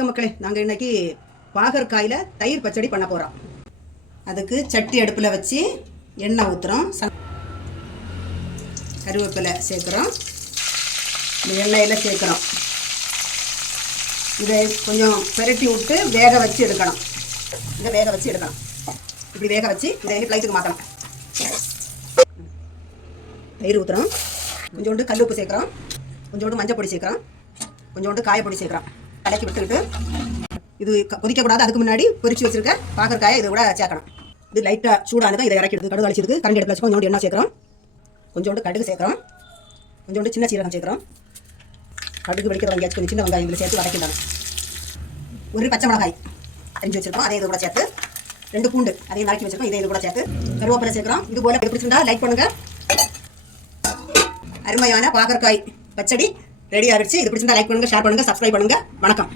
வணக்கம் மக்களே. நாங்கள் இன்னைக்கு பாகற்காயில் தயிர் பச்சடி பண்ண போகிறோம் அதுக்கு சட்டி அடுப்பில் வச்சு எண்ணெய் ஊற்றுறோம் கருவேப்பிலை சேர்க்குறோம். இந்த எண்ணெயில் சேர்க்குறோம். இதை கொஞ்சம் பெரட்டி விட்டு வேக வச்சு எடுக்கணும். இதை வேக வச்சு எடுக்கணும். இப்படி வேக வச்சு இதை ஃப்ளைட்டுக்கு மாற்றணும் தயிர் ஊற்றுறோம் கொஞ்சோண்டு கல் உப்பு சேர்க்குறோம். கொஞ்சோண்டு மஞ்சள் பொடி சேர்க்குறோம். கொஞ்சோண்டு காயப்பொடி சேர்க்குறோம். கலக்கி விட்டுக்கிட்டு இது கொதிக்கக்கூடாது. அதுக்கு முன்னாடி பொரிச்சு வச்சிருக்க பாகற்காயை இது கூட சேர்க்கணும். இது லைட்டாக சூடானதான் இதை இறக்கிடுது. கடுகு அழிச்சிருக்கு கரண்டி எடுத்து வச்சு கொஞ்சோண்டு எண்ணெய் சேர்க்குறோம். கொஞ்சோண்டு கடுகு சேர்க்குறோம். கொஞ்சோண்டு சின்ன சீரகம் சேர்க்குறோம். கடுகு வெடிக்கிற வெங்காயம் கொஞ்சம் சின்ன வெங்காயம் இதில் சேர்த்து வதக்கிடணும் ஒரு பச்சை மிளகாய் அரிஞ்சு வச்சிருக்கோம் அதே இது கூட சேர்த்து ரெண்டு பூண்டு அதையும் நறுக்கி வச்சிருக்கோம். இதை இது கூட சேர்த்து கருவேப்பிலை சேர்க்குறோம். இது எப்படி பிடிச்சிருந்தா லைக் பண்ணுங்கள் அருமையான பாகற்காய் பச்சடி. ரெடி ஆகிடுச்சு இது பிடிச்சிருந்தா லைக் பண்ணுங்க ஷேர் பண்ணுங்க சப்ஸ்கிரைப் பண்ணுங்க. வணக்கம்.